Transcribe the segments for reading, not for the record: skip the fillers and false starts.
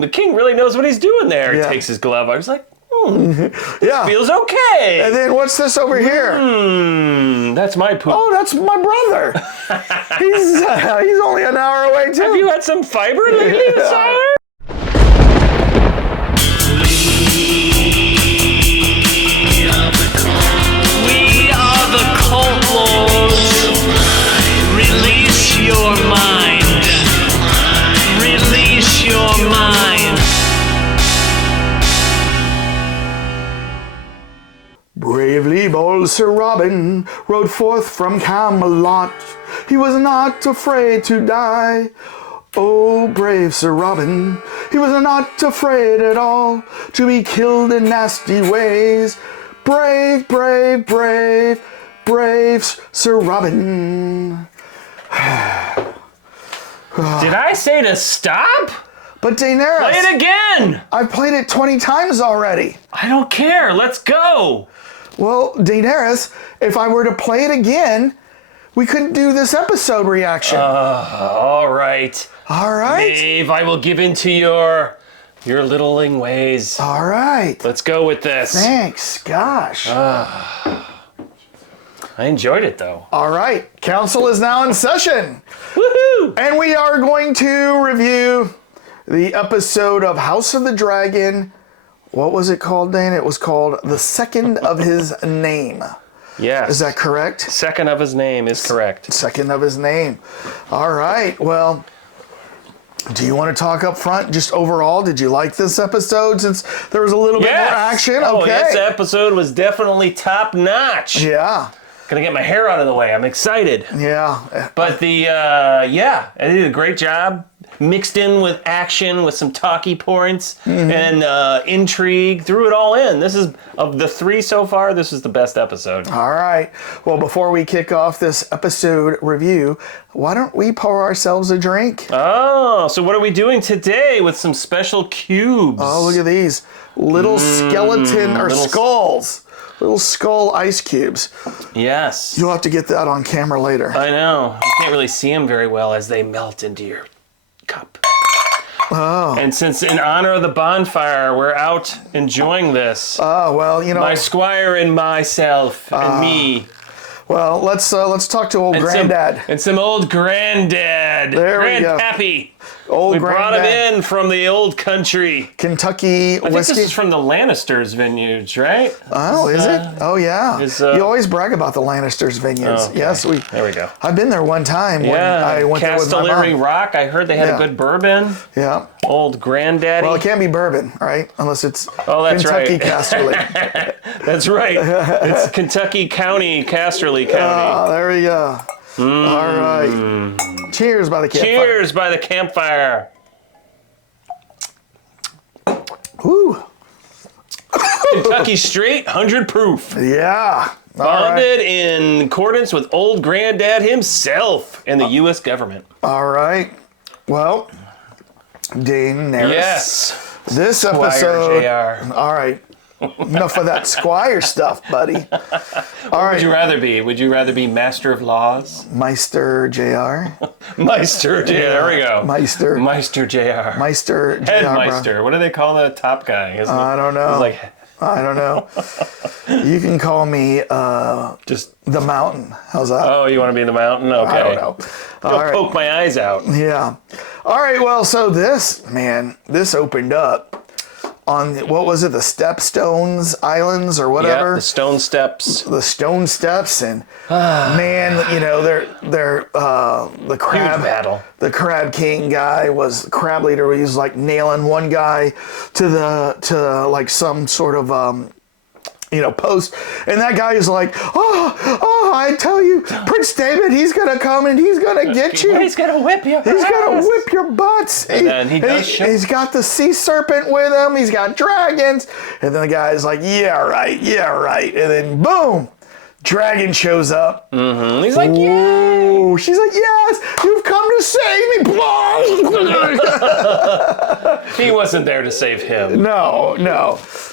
the king really knows what he's doing there. Yeah. He takes his glove off. He's like, Yeah. feels okay. And then what's this over here? That's my poop. Oh, that's my brother. He's only an hour away too. Have you had some fiber lately, sire? We are the cult lords. Release your mind. Release your mind. Bravely bold Sir Robin rode forth from Camelot. He was not afraid to die. Oh, brave Sir Robin, he was not afraid at all to be killed in nasty ways. Brave, brave, brave, brave Sir Robin. Did I say to stop? But Daenerys, Play it again. I've played it 20 times already. I don't care. Let's go. Well, Daenerys, if I were to play it again, we couldn't do this episode reaction. All right. All right. Dave, I will give in to your littling ways. All right. Let's go with this. Thanks. Gosh. I enjoyed it, though. All right. Council is now in session. Woohoo! And we are going to review the episode of House of the Dragon. What was it called, Dane? It was called The Second of His Name. Yes. Is that correct? Second of his name is correct. Second of His Name. All right. Well, do you want to talk up front just overall? Did you like this episode since there was a little bit more action? Oh, Okay. this episode was definitely top notch. Yeah. Gonna get my hair out of the way. I'm excited. Yeah. But I did a great job. Mixed in with action, with some talkie points and intrigue, threw it all in. This is, of the three so far, this is the best episode. All right. Well, before we kick off this episode review, why don't we pour ourselves a drink? Oh, so what are we doing today with some special cubes? Oh, look at these little skeleton or skulls. Little skull ice cubes. Yes. You'll have to get that on camera later. I know. You can't really see them very well as they melt into your cup. Oh. And since in honor of the bonfire, we're out enjoying this. Oh, well, you know. My squire and myself and me. Well, let's talk to old Granddad. And some old Granddad. There we go. Grandpappy. Old We brought him Granddad. in from the old country. Kentucky I think whiskey. this is from the Lannisters vineyards, right? Oh, is it? Oh, yeah. You always brag about the Lannisters vineyards. Okay. Yes, There we go. I've been there one time when I went there with my Castellari mom. Rock. I heard they had Yeah. a good bourbon. Yeah. Old Granddaddy. Well, it can't be bourbon, right? Unless it's that's Kentucky right. Casterly. That's right. It's Kentucky County, Casterly County. Oh, there we go. All right. Cheers by the campfire. Cheers by the campfire. Ooh. Kentucky straight, 100 proof. Yeah. All right. Bonded in accordance with old Granddad himself and the U.S. government. All right. Well, Daenerys. Yes. This Squire episode. JR. All right. Enough of that Squire stuff, buddy. All What would you right. rather be? Would you rather be Master of Laws? Meister JR. Meister JR. There we go. Meister. Meister JR. Meister JR. Headmeister. What do they call the top guy? Isn't I don't know. It's like I don't know. You can call me just. the Mountain. How's that? Oh, you want to be in the mountain? Okay. I don't know. I'll All right. poke my eyes out. Yeah. All right. Well, so this opened up on, what was it, the Stepstones Islands or whatever? Yeah, the stone steps. The stone steps, and man, you know, the crab Huge battle. The Crab King guy was crab leader. He was like nailing one guy to like some sort of post, and that guy is like, oh, I tell you, Prince David, he's gonna come and he's gonna get you. He's gonna whip you. He's gonna whip your butts. And then he does show. He's got the sea serpent with him. He's got dragons. And then the guy's like, yeah, right. And then boom, dragon shows up. Mm-hmm. He's like, yay! Ooh, she's like, yes, you've come to save me. He wasn't there to save him. No.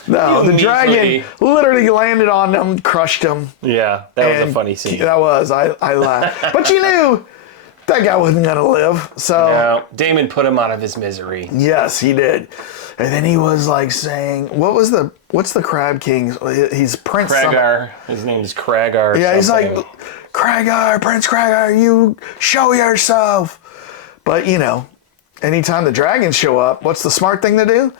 The dragon literally landed on him, crushed him. Yeah, that was a And funny scene. That was. I laughed. But you knew that guy wasn't gonna live. So No, Daemon put him out of his misery. yes, he did. And then he was like saying, what's the Crab King? He's Prince Kragar. His name is Kragar. Yeah, he's like, something. Kragar, Prince Kragar, you show yourself. But anytime the dragons show up, what's the smart thing to do?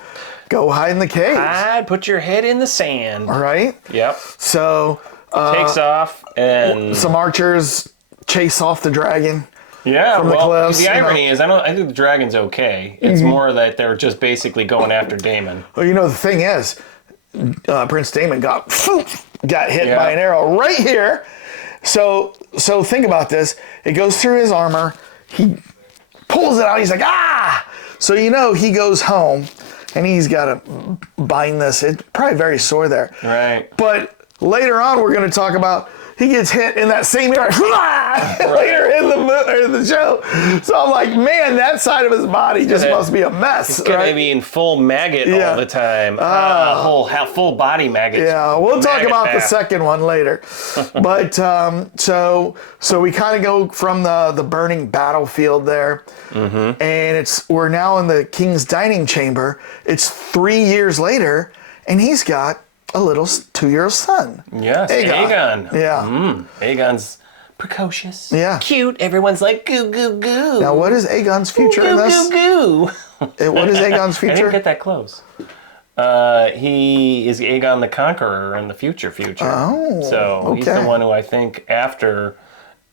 Go hide in the cave. Hide, put your head in the sand. Right? Yep. So Takes off and some archers chase off the dragon. yeah. from the Well, cliffs, the irony is, I think the dragon's okay. It's more that they're just basically going after Daemon. Well, the thing is, Prince Daemon got hit Yeah. by an arrow right here. So think about this. It goes through his armor. He pulls it out. He's like, ah! So he goes home and he's got to bind this. It's probably very sore there. Right. But later on, we're going to talk about he gets hit in that same area later in the show. So I'm like, man, that side of his body just must be a mess. He's gonna be in full maggot all the time. Full body maggots. Yeah, we'll talk Maggot about the bath. second one later. But so we kind of go from the burning battlefield there, and we're now in the king's dining chamber. It's 3 years later, and he's got a little 2-year-old son. Yes, Aegon. Yeah. Aegon's precocious. Yeah. Cute. Everyone's like, goo, goo, goo. Now, what is Aegon's future in this? Goo, goo. What is Aegon's I didn't future? get that close. He is Aegon the Conqueror in the future. Oh, So he's the okay. one who I think after...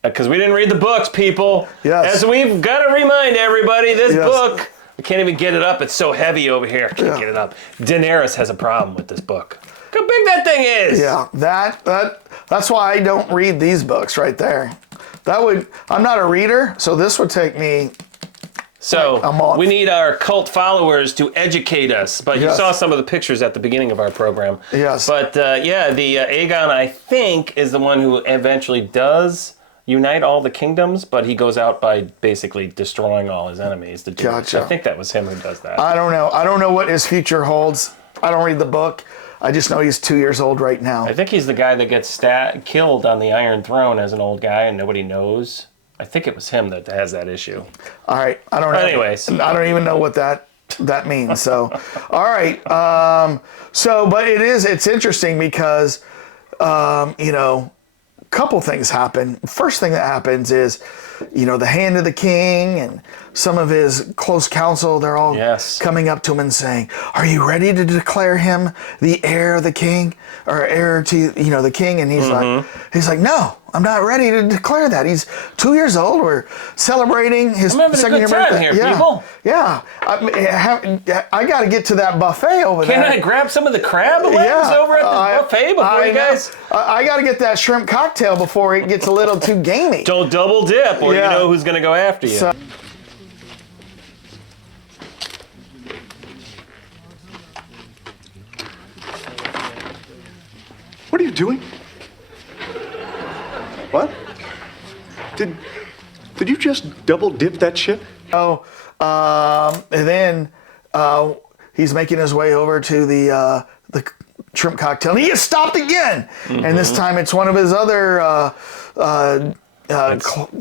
Because we didn't read the books, people. Yes. As we've got to remind everybody, this Yes. book... I can't even get it up. It's so heavy over here. I can't get it up. Daenerys has a problem with this book. Look how big that thing is. Yeah, that's why I don't read these books right there. I'm not a reader, so this would take me. So a month. we need our cult followers to educate us. But you Yes. saw some of the pictures at the beginning of our program. Yes. But the Aegon, I think, is the one who eventually does unite all the kingdoms, but he goes out by basically destroying all his enemies. Gotcha. I think that was him who does that. I don't know. I don't know what his future holds. I don't read the book. I just know he's 2 years old right now. I think he's the guy that gets killed on the Iron Throne as an old guy and nobody knows. I think it was him that has that issue. All right. I don't know. Anyways. I don't even know what that means. So, all right. But it's interesting because, couple things happen. First thing that happens is, the hand of the king and some of his close counsel, they're all coming up to him and saying, are you ready to declare him the heir of the king or heir to, the king? And he's like, no, I'm not ready to declare that. He's 2 years old. We're celebrating his second year birthday. Here, people. Yeah. I got to get to that buffet over there. Can I grab some of the crab legs over at the buffet before you guys... I got to get that shrimp cocktail before it gets a little too gamey. Don't double dip or you know who's going to go after you. So- What are you doing? What? Did you just double dip that ship? And then he's making his way over to the shrimp cocktail, and he gets stopped again. And this time it's one of his other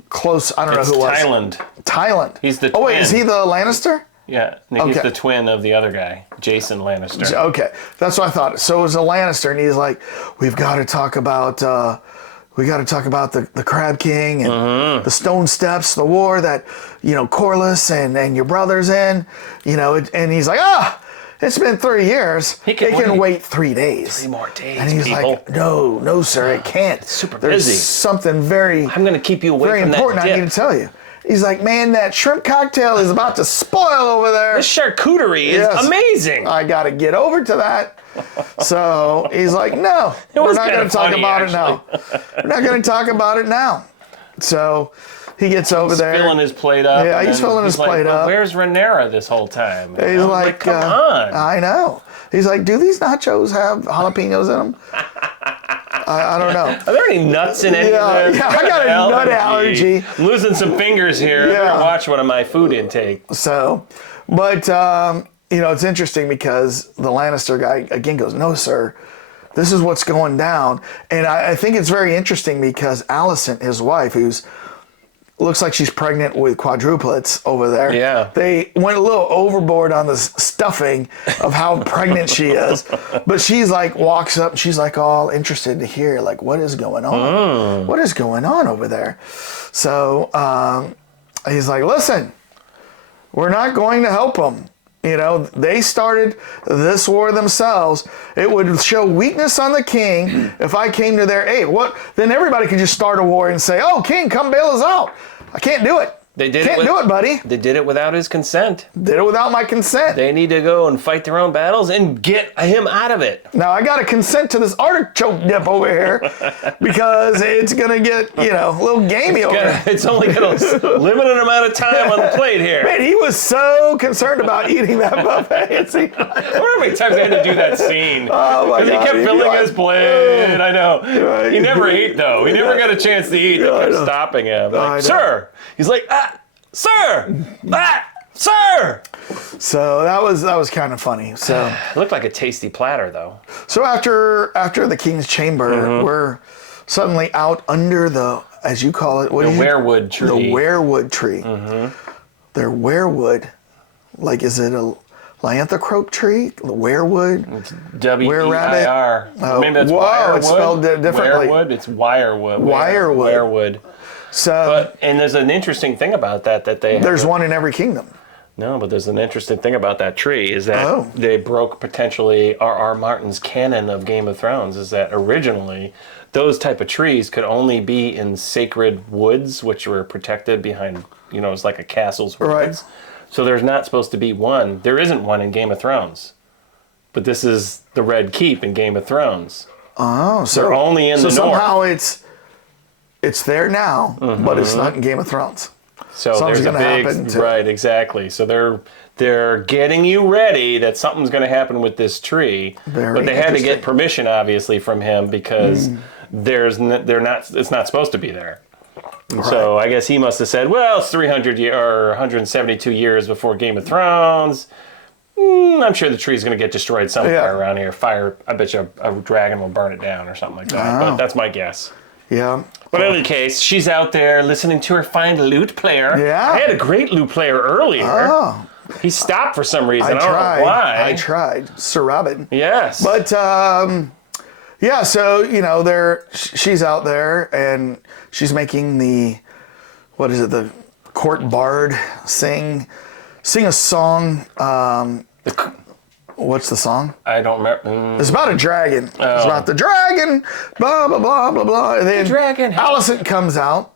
close. I don't know who it was. Tyland. He's the Oh wait, twin. is he the Lannister? Yeah, he's Okay. the twin of the other guy, Jason Lannister. Okay, that's what I thought. So it was a Lannister, and he's like, "We've got to talk about the Crab King and the Stone Steps, the war that Corlys and your brother's in, And he's like, it's been 3 years. He can wait 3 days. 3 more days, And he's people. like, no, sir, it can't. It's super There's busy. something very, I'm going to keep you away very from important that I dip. need to tell you. He's like, man, that shrimp cocktail is about to spoil over there. This charcuterie is Yes. amazing. I got to get over to that. So he's like, no, we're was not kinda going to talk funny, about it now. We're not going to talk about it now. So he gets over there. Filling his plate up. Yeah, and he's then filling his like, plate "Well, up." Where's Rhaenyra this whole time? And He's I'm like, come on. I know. He's like, do these nachos have jalapenos in them? I don't know. Are there any nuts in any of this? Yeah, I got a nut allergy. I'm losing some fingers here. Yeah. I better watch one of my food intake. So, but, it's interesting because the Lannister guy, again, goes, no, sir, this is what's going down. And I think it's very interesting because Alicent, his wife, who's looks like she's pregnant with quadruplets over there. Yeah. They went a little overboard on the stuffing of how pregnant she is. But she's like, walks up, she's like all interested to hear, like, what is going on? What is going on over there? So he's like, listen, we're not going to help them. You know, they started this war themselves. It would show weakness on the king if I came to their aid. What? Then everybody could just start a war and say, "Oh, king, come bail us out." I can't do it. They did Can't do it, buddy. They did it without his consent. Did it without my consent. They need to go and fight their own battles and get him out of it. Now I got to consent to this artichoke dip over here because it's gonna get a little gamey over here. It's only got a limited amount of time on the plate here. Man, he was so concerned about eating that buffet. I wonder how many times they had to do that scene. Oh my God! He kept He'd be filling like, his plate. I know. Right. He never ate though. He never got a chance to eat. They kept stopping him. Like, sir. He's like, sir, sir. So that was kind of funny. So It looked like a tasty platter though. so after the king's chamber, we're suddenly out under the, as you call it, what The do you? weirwood tree. The weirwood tree. They're weirwood. Like, is it a Lianthrope tree? Weirwood? W-E-I-R. Oh, Maybe that's whoa, Wirewood. it's spelled differently. Weirwood? It's Wirewood. Wirewood. Wirewood. So And there's an interesting thing about that they have. there's one in every kingdom. No, but there's an interesting thing about that tree is that Oh. they broke potentially R.R. Martin's canon of Game of Thrones is that originally those type of trees could only be in sacred woods, which were protected behind, it's like a castle's woods. Right. So there's not supposed to be one. There isn't one in Game of Thrones. But this is the Red Keep in Game of Thrones. Oh, so They're only in the north. So somehow it's there now, but it's not in Game of Thrones. So Something's there's a gonna big happen to- right, exactly. So they're getting you ready that something's going to happen with this tree. Very but they had to interesting. get permission, obviously, from him because it's not supposed to be there. And so I guess he must have said, well, it's 300 or 172 years before Game of Thrones. I'm sure the tree's going to get destroyed somewhere around here. Fire, I bet you a dragon will burn it down or something like that. But that's my guess. Yeah. But in any case, she's out there listening to her fine lute player. Yeah. I had a great lute player earlier. Oh, He stopped for some reason. I I don't know why. I tried. Sir Robin. Yes. But yeah, so she's out there and she's making the court bard sing a song. What's the song? I don't remember. It's about a dragon. It's about the dragon, blah, blah, blah, blah, blah. And then dragon. Alicent comes out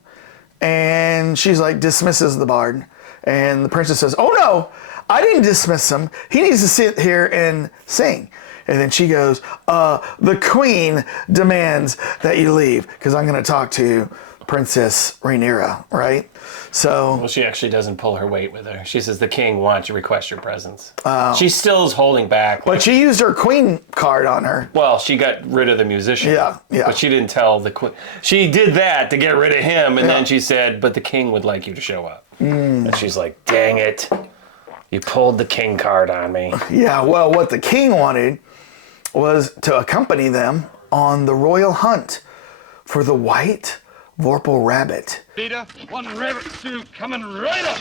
and she's like, dismisses the bard. And the princess says, oh no, I didn't dismiss him. He needs to sit here and sing. And then she goes, the queen demands that you leave because I'm going to talk to Princess Rhaenyra, right? So Well, she actually doesn't pull her weight with her. She says, the king wants to request your presence. She still is holding back. but she used her queen card on her. Well, she got rid of the musician. Yeah. But she didn't tell the queen. She did that to get rid of him, and then she said, but the king would like you to show up. And she's like, dang it. You pulled the king card on me. Yeah, well, what the king wanted was to accompany them on the royal hunt for the white Vorpal rabbit. Leader, one rabbit stew coming right up.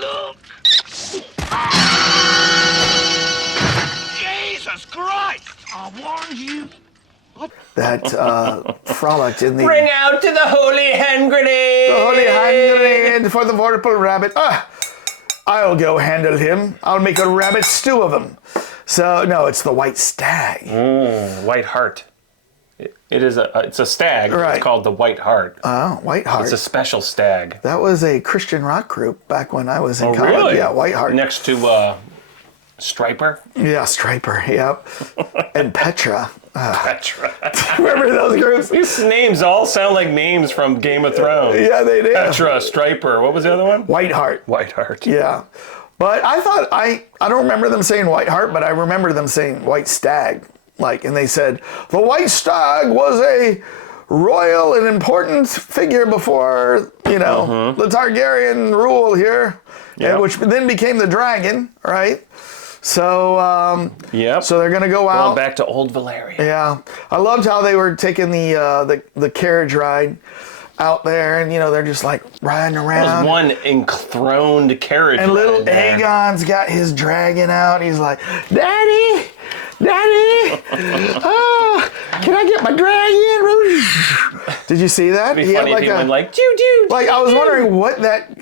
Look. Jesus Christ! I warned you. That frolicked in the Bring out to the holy hand grenade! holy hand grenade for the Vorpal rabbit. I'll go handle him. I'll make a rabbit stew of him. So, no, it's the white stag. White Hart. It's a stag. Right. It's called the White Hart. Oh, White Heart. It's a special stag. That was a Christian rock group back when I was in college. Really? Yeah, White Heart. Next to Striper. Yeah, Striper, yep. And Petra. Petra. Remember those groups? These names all sound like names from Game of Thrones. Yeah, they did. Petra, Striper. What was the other one? White Heart. White Hart. Yeah. But I thought, I don't remember them saying White Hart, but I remember them saying White Stag. And they said, the White Stag was a royal and important figure before, the Targaryen rule here, Yep. which then became the dragon, right? So, Yep. so they're going to go out. Going back to old Valyria. Yeah. I loved how they were taking the carriage ride. out there, and they're just like riding around. There's one enthroned carriage. And little ride there. Aegon's got his dragon out. He's like, Daddy, can I get my dragon? Did you see that? It'd be funny if he went like, doo. Like, I was wondering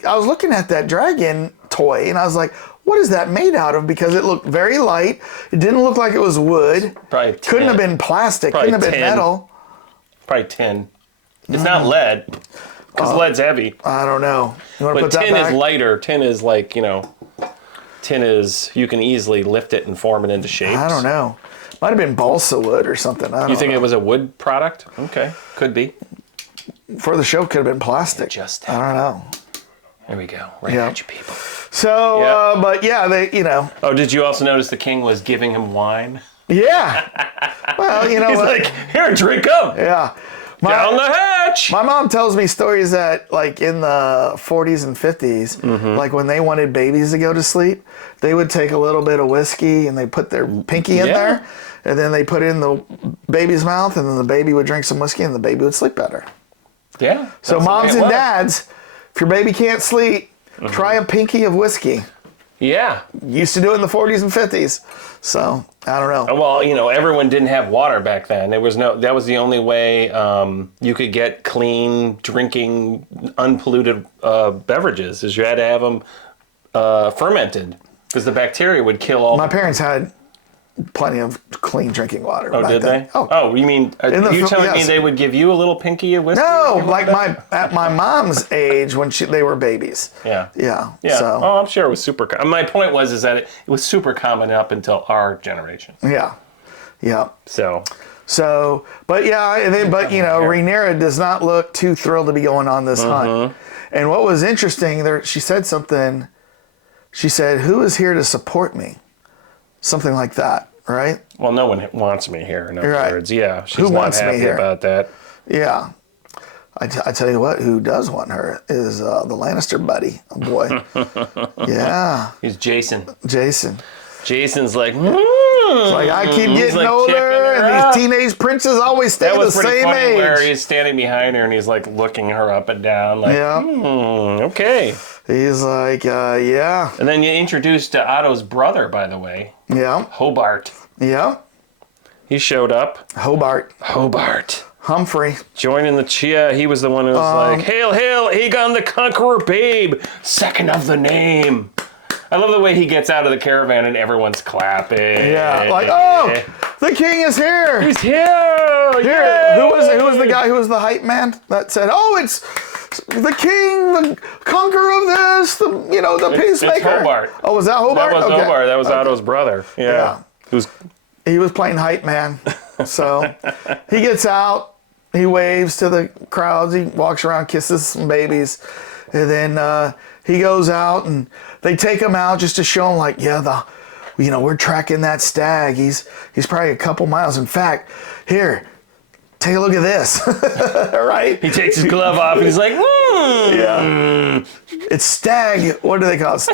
I was looking at that dragon toy, and I was like, what is that made out of? Because it looked very light. It didn't look like it was wood. Probably Couldn't tin. have been plastic. Probably Couldn't have been tin. metal. Probably tin. It's not lead, because lead's heavy. I don't know. You want to But put that tin back? is lighter. Tin is like, tin is, you can easily lift it and form it into shapes. I don't know. Might have been balsa wood or something. I don't You think know. it was a wood product? Okay, could be. For the show, could have been plastic. Just I don't know. There we go. Right Yeah. at you people. So, Yeah. but yeah, they, Oh, did you also notice the king was giving him wine? yeah. Well, He's what? like, here, drink up. Yeah. Down the hatch. My mom tells me stories that, like, in the 40s and 50s, Mm-hmm. like when they wanted babies to go to sleep, they would take a little bit of whiskey and they put their pinky in Yeah. there, and then they put it in the baby's mouth, and then the baby would drink some whiskey and the baby would sleep better. Yeah. So that's the way moms it and was. dads, if your baby can't sleep, Mm-hmm. try a pinky of whiskey. Yeah. Used to do it in the 40s and 50s. So, I don't know. Well, everyone didn't have water back then. That was the only way you could get clean drinking, unpolluted beverages. Is you had to have them fermented, because the bacteria would kill all. My parents had plenty of clean drinking water. Oh, back did then. they? Oh, You mean In the you telling me yes. they would give you a little pinky of whiskey? no, like at my mom's age when they were babies. Yeah. Yeah. Yeah. So, Oh, I'm sure it was super. My point was that it was super common up until our generation. yeah. Yeah. So But yeah, and then, Rhaenyra does not look too thrilled to be going on this hunt. And what was interesting, she said something. She said, "Who is here to support me?" Something like that, right? well, no one wants me here. In other Right. words, yeah, she's Who not wants me happy here? about that. Yeah. I tell you what, who does want her is the Lannister buddy. Oh, boy. Yeah. He's Jason. Jason. Jason's like, Like, I keep He's getting like older, checking her and out. these teenage princes always stay that the was pretty same funny where age. he's standing behind her and he's like looking her up and down, like, Yeah. Okay. He's like, yeah, And then you introduced Otto's brother, by the way, yeah, Hobart. yeah. He showed up. Hobart, Hobart. Humphrey. Joining the Chia, he was the one who was like, "Hail, hail, Aegon the Conqueror, babe, second of the name." I love the way he gets out of the caravan and everyone's clapping. Yeah, like, oh, the king is here. He's here. Here. Yay! Who was the guy who was the hype man that said, "Oh, it's the king, the conqueror of this, the peacemaker." It's Hobart. Oh, was that Hobart? That was Okay. Hobart. That was Otto's brother. Yeah. Yeah. Who's He was playing hype man. So he gets out, he waves to the crowds, he walks around, kisses some babies, and then he goes out and they take him out just to show him, like, yeah, we're tracking that stag. He's probably a couple miles. In fact, here, take a look at this. Right? he takes his glove off and he's like, Yeah. It's stag. What do they call it?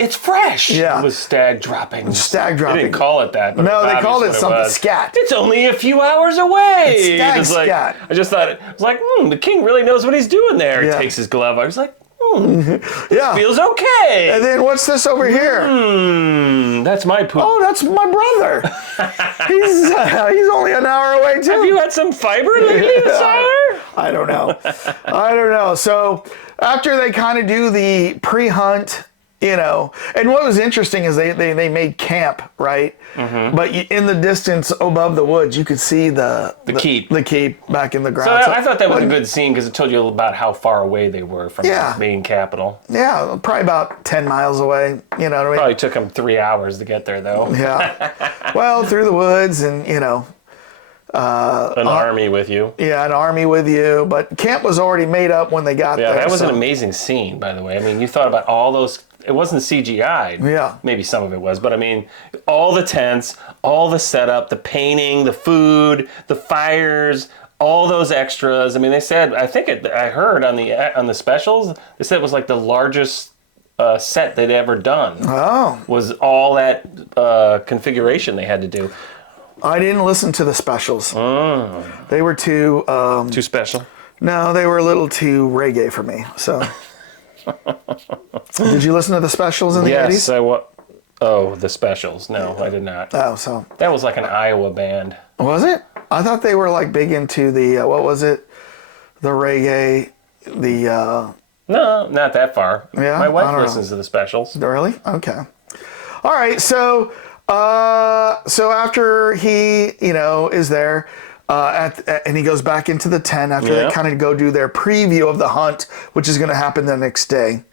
it's fresh. Yeah. It was stag dropping. Stag They dropping. didn't call it that. But No, it's they called obvious it what something. was. Scat. It's only a few hours away. It's stag It's like, scat. I just thought, it was like, the king really knows what he's doing there. Yeah. He takes his glove off. He's like, Yeah. feels okay. And then what's this over here? That's my poop. Oh, that's my brother. He's only an hour away too. Have you had some fiber lately, sire? I don't know. So after they kind of do the pre-hunt, and what was interesting is they made camp, right? Mm-hmm. But in the distance above the woods, you could see the keep. the keep back in the So ground. I thought that was a good scene because it told you about how far away they were from Yeah. the main capital. Yeah, probably about 10 miles away. You know what I mean? Probably took them 3 hours to get there, though. Yeah. Well, through the woods and, An army with you. yeah, an army with you. But camp was already made up when they got Yeah, there. that was an so- amazing scene, by the way. I mean, you thought about all those. It wasn't CGI. Yeah. Maybe some of it was, but I mean, all the tents, all the setup, the painting, the food, the fires, all those extras. I mean, they said. I heard on the specials, they said it was like the largest set they'd ever done. Oh, Was all that configuration they had to do. I didn't listen to the specials. They were too Too special. No, they were a little too reggae for me. So, did you listen to the specials in the 80s? Yes, Oh, the specials. No, I did not. Oh, so That was like an Iowa band. was it? I thought they were like big into the what was it? The reggae, the No, not that far. Yeah? My I wife don't listens to the specials. really? Okay. All right. So after he, is there, and he goes back into the tent after they kind of go do their preview of the hunt, which is going to happen the next day.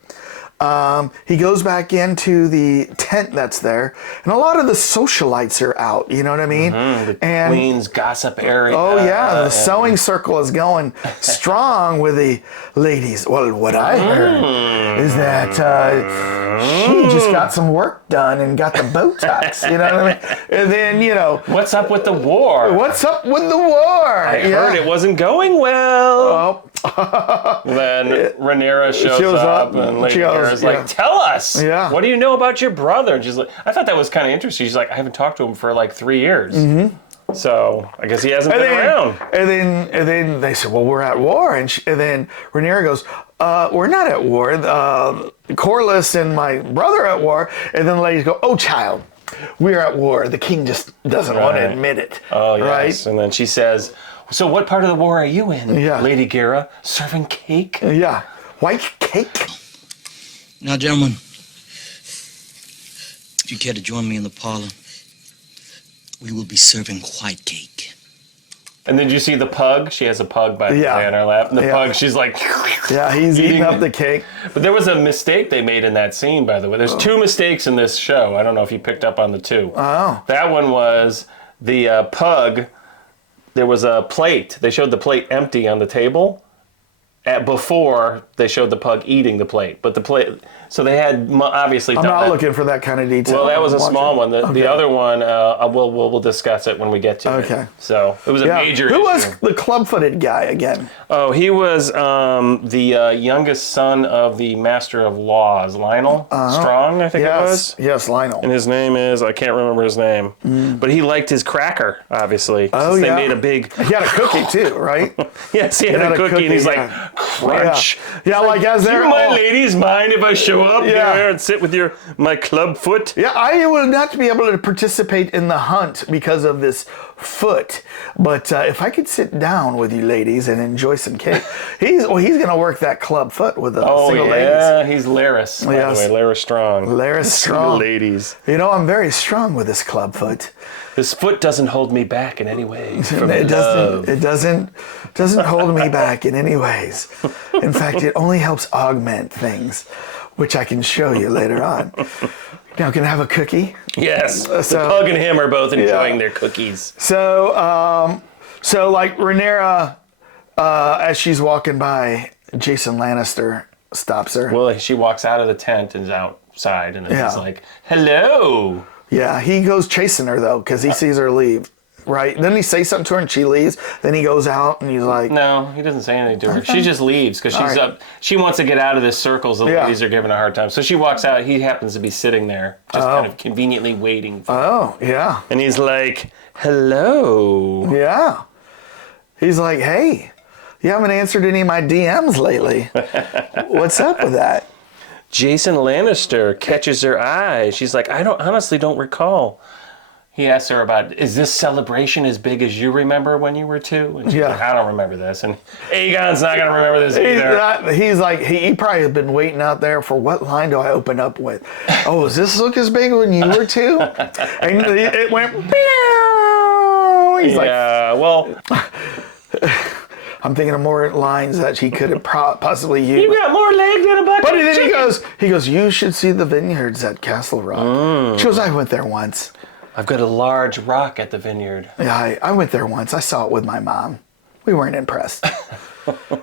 He goes back into the tent that's there, and a lot of the socialites are out. You know what I mean? The And Queen's gossip area. oh yeah, the sewing circle is going strong with the ladies. Well, what I heard is that she just got some work done and got the Botox. You know what I mean? And then What's up with the war? what's up with the war? I heard it wasn't going well. Oh, Then Rhaenyra shows up and Lady she goes, Gaera's like, tell us. Yeah. What do you know about your brother? And she's like, I thought that was kind of interesting. She's like, I haven't talked to him for like 3 years. Mm-hmm. So I guess he hasn't been around. And then they said, well, we're at war. And then Rhaenyra goes, we're not at war. Corlys and my brother are at war. And then the ladies go, oh, child, we're at war. The king just doesn't want to admit it. Oh, yes. Right? And then she says, so what part of the war are you in, Yeah. Lady Gaera? Serving cake? Yeah. White cake? Now, gentlemen, if you care to join me in the parlor, we will be serving white cake. And then did you see the pug? She has a pug by on her lap. And the pug, she's like... Yeah, he's eating up the cake. But there was a mistake they made in that scene, by the way. There's 2 mistakes in this show. I don't know if you picked up on the 2. Oh. That one was the pug... There was a plate. They showed the plate empty on the table before they showed the pug eating the plate. But the plate, so they had obviously. I'm not looking for that kind of detail. Well, that was a small one. The other one, we'll discuss it when we get to it. Okay. So it was a major issue. Who was the club-footed guy again? Oh, he was the youngest son of the Master of Laws, Lionel Strong, I think it was. Yes, Lionel. And his name is, I can't remember his name. But he liked his cracker, obviously. Oh, They yeah. made a big... He had a cookie too, right? Yes, he had a cookie, and he's like, crunch. Yeah, like as Do they're my all... ladies mind if I show up Yeah. here and sit with my club foot? Yeah, I will not be able to participate in the hunt because of this foot. But if I could sit down with you ladies and enjoy some cake, he's going to work that club foot with the single ladies. Yeah, he's Laris, by Yes. the way. Laris Strong. Laris Strong. Ladies. I'm very strong with this club foot. This foot doesn't hold me back in any way. It doesn't hold me back in any ways. In fact, it only helps augment things, which I can show you later on. Now, can I have a cookie? Yes. The pug and him are both enjoying their cookies. So like Rhaenyra, as she's walking by, Jason Lannister stops her. Well, she walks out of the tent and is outside, and Yeah. he's like, hello. Yeah, he goes chasing her though, because he sees her leave. Right? Then he says something to her and she leaves. Then he goes out and he's like... No, he doesn't say anything to her. She just leaves because she's up. She wants to get out of this circle. So the ladies are giving her a hard time. So she walks out. He happens to be sitting there, just kind of conveniently waiting for her. Oh, yeah. And he's like, hello. Yeah. He's like, hey, you haven't answered any of my DMs lately. What's up with that? Jason Lannister catches her eye. She's like, I honestly don't recall. He asks her about, is this celebration as big as you remember when you were 2? And she's like, I don't remember this. And Aegon's not going to remember this either. He's like, he probably had been waiting out there for what line do I open up with? Oh, does this look as big when you were 2? And it went, pew! He's like, well... I'm thinking of more lines that he could have possibly used. You got more leg than a bucket But of then chicken. he goes, you should see the vineyards at Castle Rock. She goes, I went there once. I've got a large rock at the vineyard. Yeah, I went there once. I saw it with my mom. We weren't impressed.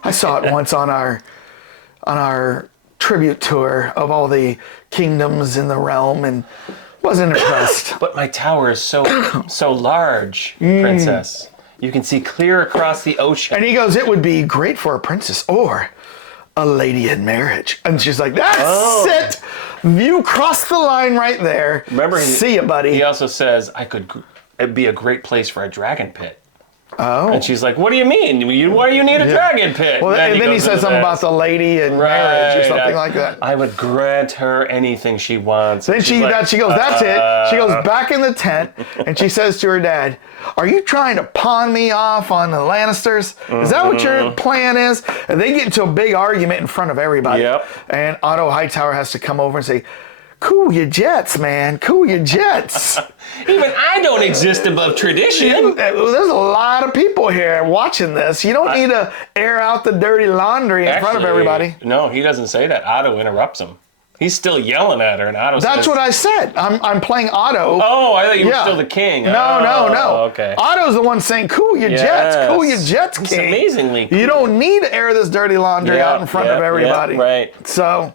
I saw it once on our tribute tour of all the kingdoms in the realm and wasn't impressed. But my tower is so large, princess. You can see clear across the ocean. And he goes, it would be great for a princess or a lady in marriage. And she's like, that's it. You crossed the line right there. Remember, see ya, buddy. He also says, it'd be a great place for a dragon pit. Oh. And she's like, what do you mean? Why do you need a dragon pit? Well, and then he goes said into something that. about the lady and marriage or something like that. I would grant her anything she wants. Then she goes, that's it. She goes back in the tent and she says to her dad, are you trying to pawn me off on the Lannisters? Is that what your plan is? And they get into a big argument in front of everybody. Yep. And Otto Hightower has to come over and say, cool your jets, man. Cool your jets. Even I don't exist above tradition. There's a lot of people here watching this. You don't need to air out the dirty laundry in front of everybody. No, he doesn't say that. Otto interrupts him. He's still yelling at her, and Otto That's says, what I said. I'm playing Otto. Oh, I thought you were still the king. No. Okay. Otto's the one saying, cool your jets. Cool your jets, It's king. amazingly cool. You don't need to air this dirty laundry out in front of everybody. Right. So,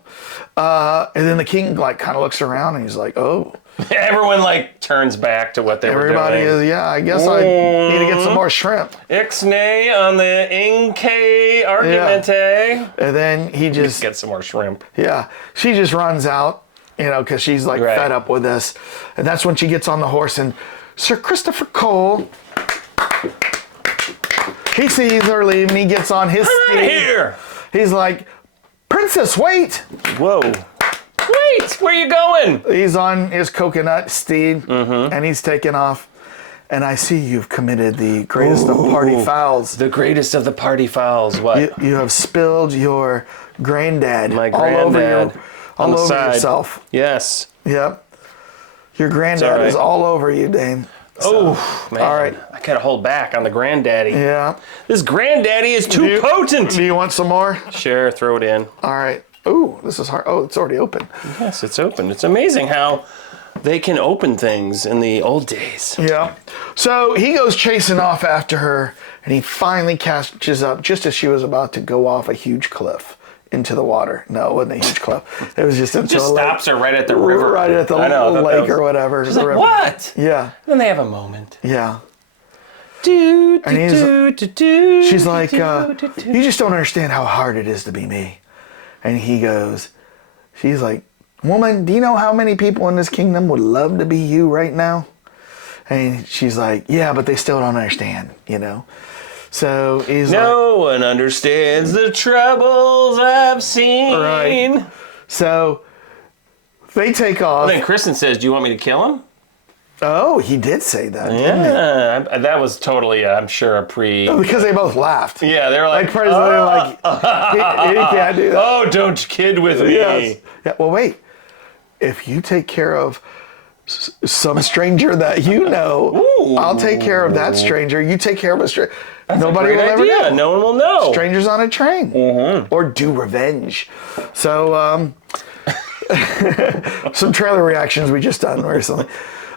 and then the king like kind of looks around and he's like, oh. Everyone like turns back to what they were doing. Everybody is, I guess I need to get some more shrimp. Ixnay on the Inke argument, eh? And then he just, Get some more shrimp. she just runs out, because she's like fed up with this. And that's when she gets on the horse and Sir Christopher Cole, he sees her leave and he gets on his steed. Here! He's like, Princess, wait! Whoa. Wait, where you going? He's on his coconut steed and he's taking off. And I see you've committed the greatest of party fouls. The greatest of the party fouls. What? You have spilled your granddad My all over granddad on the side. yourself. Yes. Yep. Your granddad all right. is all over you, Dane. Oh, man. all right. I gotta hold back on the granddaddy. Yeah. This granddaddy is too potent. Do you want some more? Sure, throw it in. All right. Ooh, this is hard. Oh, it's already open. Yes, it's open. It's amazing how they can open things in the old days. Yeah. So he goes chasing off after her, and he finally catches up just as she was about to go off a huge cliff into the water. No, it wasn't a huge cliff. It was just into Just a lake. stops her right at the river. Right at the I know, that lake was- or whatever. She's the like, river. what? Yeah. Then they have a moment. Yeah. Do, And he's- do, do, do, She's like, do, do, do. you just don't understand how hard it is to be me. And he goes, she's like, woman, do you know how many people in this kingdom would love to be you right now? And she's like, yeah, but they still don't understand, So he's No one understands the troubles I've seen. Right. So they take off. And then Kristen says, do you want me to kill him? Oh, he did say that, didn't he? Yeah, that was totally, I'm sure, a pre... Because they both laughed. Yeah, they were like, Like, he can't do that. oh, don't kid with me. Yes. Yeah, well, wait. If you take care of some stranger that you know, I'll take care of that stranger. You take care of a stranger. Nobody will ever know. No one will know. Strangers on a train. Or do revenge. So, some trailer reactions we just done recently.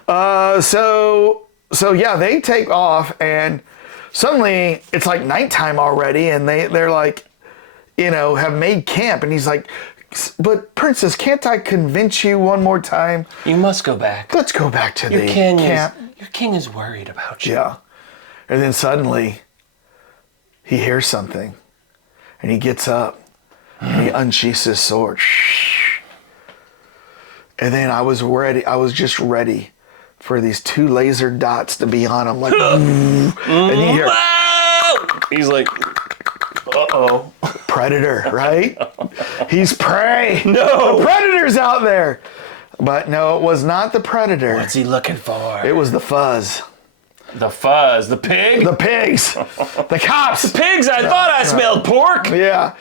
So yeah, they take off and suddenly it's like nighttime already and they're like, have made camp. And he's like, but Princess, can't I convince you one more time? You must go back. Let's go back to the camp. Your king is worried about you. Yeah. And then suddenly he hears something and he gets up and he unsheaths his sword. And then I was just ready for these two laser dots to be on him, like, and you hear, he's like, uh-oh. predator, right? He's prey. No. The predator's out there. But no, it was not the predator. What's he looking for? It was the fuzz. The fuzz. The pig? The pigs. The cops. Pigs, I thought I smelled pork. Yeah.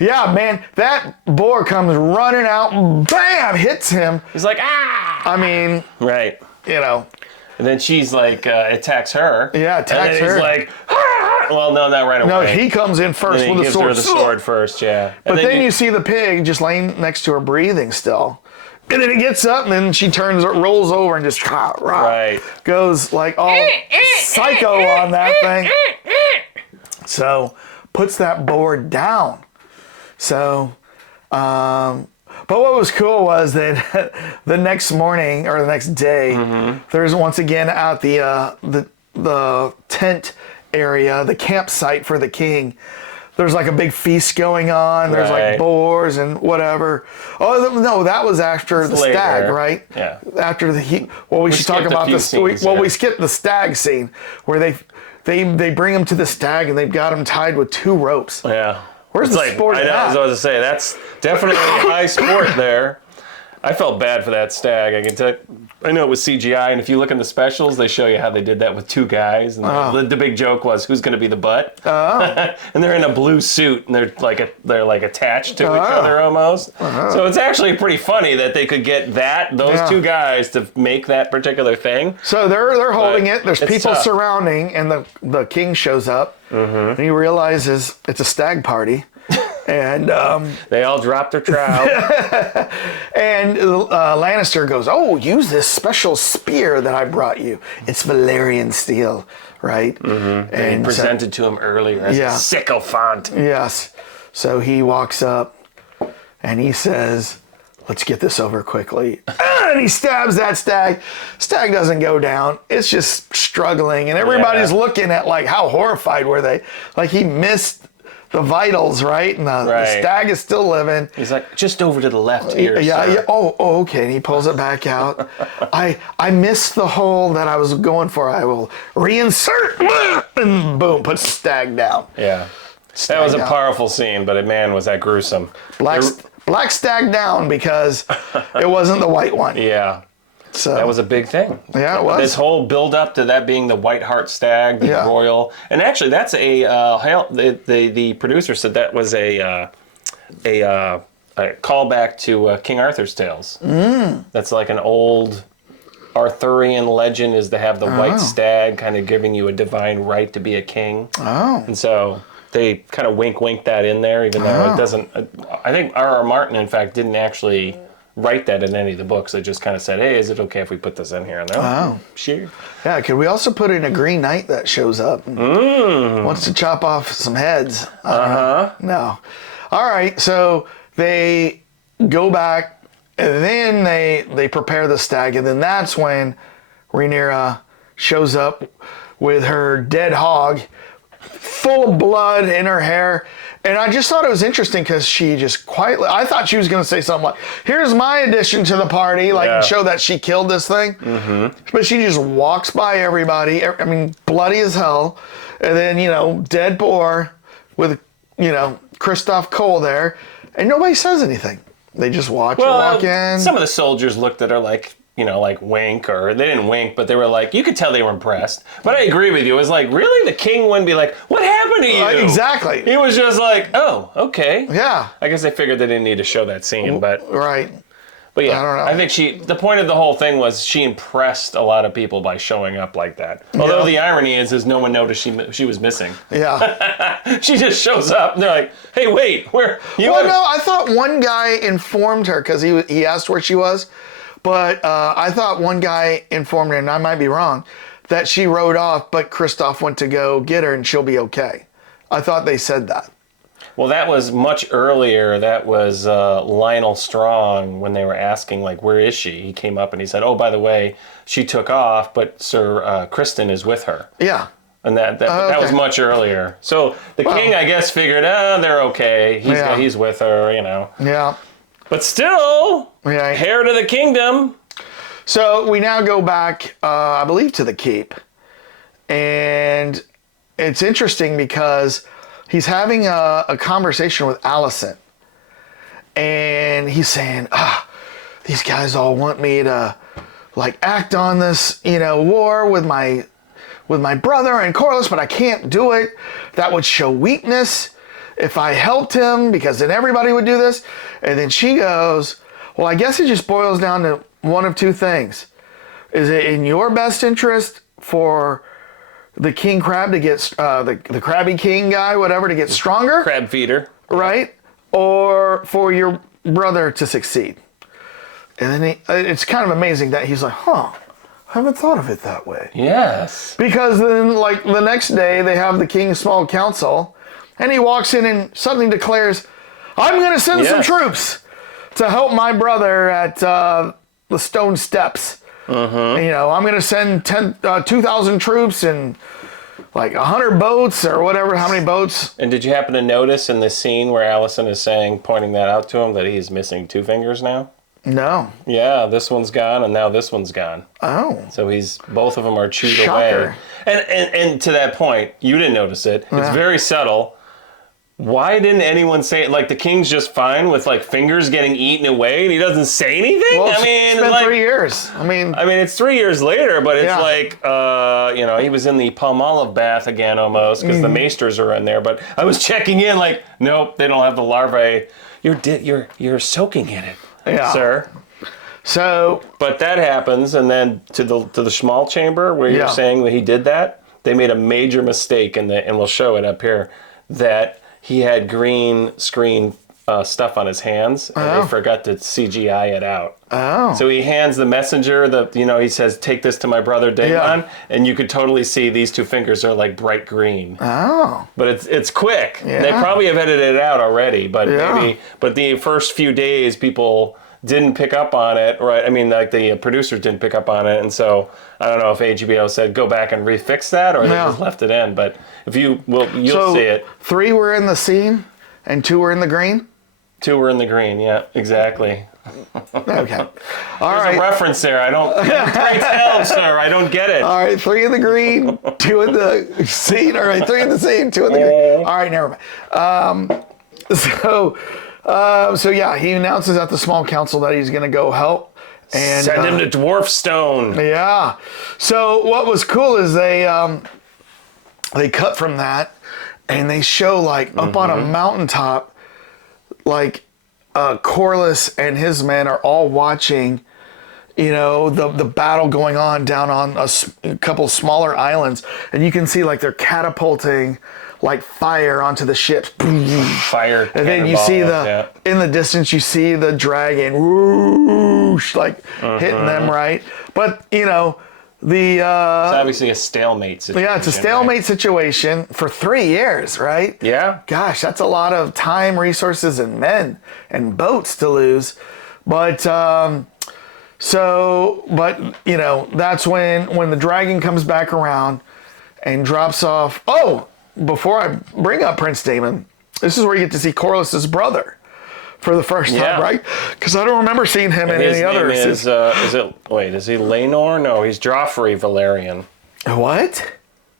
Yeah, man, that boar comes running out and bam, hits him. He's like, ah. I mean, Right. And then she's like, attacks her. Yeah, attacks and then her. He's like, ah. Well, no, not right away. No, he comes in And first then he with the gives sword. her the sword first, yeah. But And then you see the pig just laying next to her breathing still. And then it gets up and then she rolls over and just Right. goes like all psycho on that thing. So puts that board down. So, but what was cool was that the next morning or the next day, there's once again at the tent area, the campsite for the king. There's like a big feast going on. There's like Right. boars and whatever. Oh no, that was after the later. stag, right? Yeah. After the we should talk skipped a about few this. scenes, We yeah. skipped the stag scene where they bring him to the stag and they've got him tied with 2 ropes. Yeah. Where's the sport I in know, that? I was about to say, that's definitely high sport there. I felt bad for that stag. I can tell. I know it was CGI, and if you look in the specials, they show you how they did that with 2 guys. And the big joke was, who's going to be the butt? And they're in a blue suit, and they're like attached to each other almost. So it's actually pretty funny that they could get those 2 guys to make that particular thing. So they're holding it. There's it's people tough. surrounding, and the king shows up, and he realizes it's a stag party. And they all drop their trowel. and Lannister goes, "Oh, use this special spear that I brought you. It's Valyrian steel, right?" And presented to him earlier as a sycophant. Yes. So he walks up and he says, "Let's get this over quickly." And he stabs that stag. Stag doesn't go down. It's just struggling, and everybody's looking at like, how horrified were they? Like he missed the vitals, right? And the stag is still living. He's like, just over to the left here. Yeah. Oh, okay. And he pulls it back out. I missed the hole that I was going for. I will reinsert. And boom, puts stag down. Yeah. That was a powerful scene, but man, was that gruesome. Black stag down because it wasn't the white one. Yeah. So that was a big thing. Yeah, it was. This whole build up to that being the White Hart Stag, the royal, and actually that's the producer said that was a callback to King Arthur's Tales. That's like an old Arthurian legend, is to have the white stag kind of giving you a divine right to be a king. And so they kind of wink that in there, even though it doesn't. I think R.R. Martin, in fact, didn't actually write that in any of the books. They just kind of said, "Hey, is it okay if we put this in here?" And sure. Yeah, could we also put in a Green Knight that shows up and wants to chop off some heads? No. All right, so they go back, and then they prepare the stag, and then that's when Rhaenyra shows up with her dead hog, full of blood in her hair. And I just thought it was interesting because she just quietly, I thought she was going to say something like, "Here's my addition to the party," like, and show that she killed this thing. But she just walks by everybody, I mean, bloody as hell. And then, dead boar with, Christoph Cole there. And nobody says anything. They just watch her walk in. Some of the soldiers looked at her like, like wink, or they didn't wink, but they were like, you could tell they were impressed. But I agree with you. It was like, really? The king wouldn't be like, "What happened to you?" Exactly. He was just like, "Oh, okay." Yeah. I guess they figured they didn't need to show that scene, but Right. But yeah, I don't know. I think the point of the whole thing was she impressed a lot of people by showing up like that. Although the irony is no one noticed she was missing. Yeah. She just shows up and they're like, "Hey, wait, where you?" Well, no, I thought one guy informed her because he asked where she was. But I thought one guy informed her, and I might be wrong, that she rode off, but Christoph went to go get her and she'll be okay. I thought they said that. Well, that was much earlier. That was Lionel Strong when they were asking, like, "Where is she?" He came up and he said, "Oh, by the way, she took off, but Sir Kristen is with her." Yeah. And that was much earlier. So the king, I guess, figured, they're okay. He's with her, Yeah. But still, Yeah. heir to the kingdom. So we now go back, I believe, to the keep. And it's interesting because he's having a conversation with Alicent. And he's saying, these guys all want me to, like, act on this, war with my brother and Corlys, but I can't do it. That would show weakness if I helped him, because then everybody would do this. And then she goes, "Well, I guess it just boils down to one of two things. Is it in your best interest for the king crab to get, the crabby king guy, whatever, to get stronger? Crab feeder. Right? Or for your brother to succeed?" And then it's kind of amazing that he's like, I haven't thought of it that way. Yes. Because then, like, the next day, they have the King's Small Council, and he walks in and suddenly declares, "I'm going to send some troops to help my brother at the Stone Steps. And, I'm going to send 2,000 troops and like 100 boats," or whatever, how many boats. And did you happen to notice in the scene where Alicent is pointing that out to him, that he's missing 2 fingers now? No. Yeah, this one's gone, and now this one's gone. Oh. So both of them are chewed Shocker. away. And to that point, you didn't notice it. It's very subtle. Why didn't anyone say it? Like, the king's just fine with, like, fingers getting eaten away, and he doesn't say anything? Well, I mean, it's been like, 3 years. I mean, it's 3 years later, but it's Yeah. like, he was in the Palmolive bath again almost, because the maesters are in there. But I was checking in, like, nope, they don't have the larvae. You're soaking in it, sir. So, But that happens, and then to the small chamber where you're saying that he did that, they made a major mistake, and we'll show it up here, that he had green screen stuff on his hands, and they forgot to CGI it out. Oh. So he hands the messenger he says, "Take this to my brother Daemon," and you could totally see these two fingers are like bright green. Oh. But it's quick. Yeah. They probably have edited it out already, but Yeah. but the first few days people didn't pick up on it, right? I mean, like the producers didn't pick up on it, and so I don't know if HBO said go back and refix that, or they just left it in. But if you'll see it. 3 were in the scene, and 2 were in the green. 2 were in the green. Yeah, exactly. Okay. All There's right. a reference there. I don't tell, sir. I don't get it. All right, 3 in the green, 2 in the scene. All right, 3 in the scene, 2 in the green. All right, never mind. So yeah, he announces at the small council that he's going to go help. And Send him to Dwarfstone. Yeah. So what was cool is they cut from that, and they show like up on a mountaintop, like Corlys and his men are all watching, the battle going on down on a couple smaller islands, and you can see like they're catapulting like fire onto the ships. Fire. And then you see in the distance, you see the dragon whoosh, like hitting them, right? But, it's obviously a stalemate situation. yeah, it's a stalemate situation for 3 years, right? Yeah. Gosh, that's a lot of time, resources, and men and boats to lose. But, that's when the dragon comes back around and drops off. Oh, before I bring up Prince Daemon, this is where you get to see Corlys' brother for the first time, right? Because I don't remember seeing him in any other. Is he Laenor? No, he's Joffrey Valerian. What?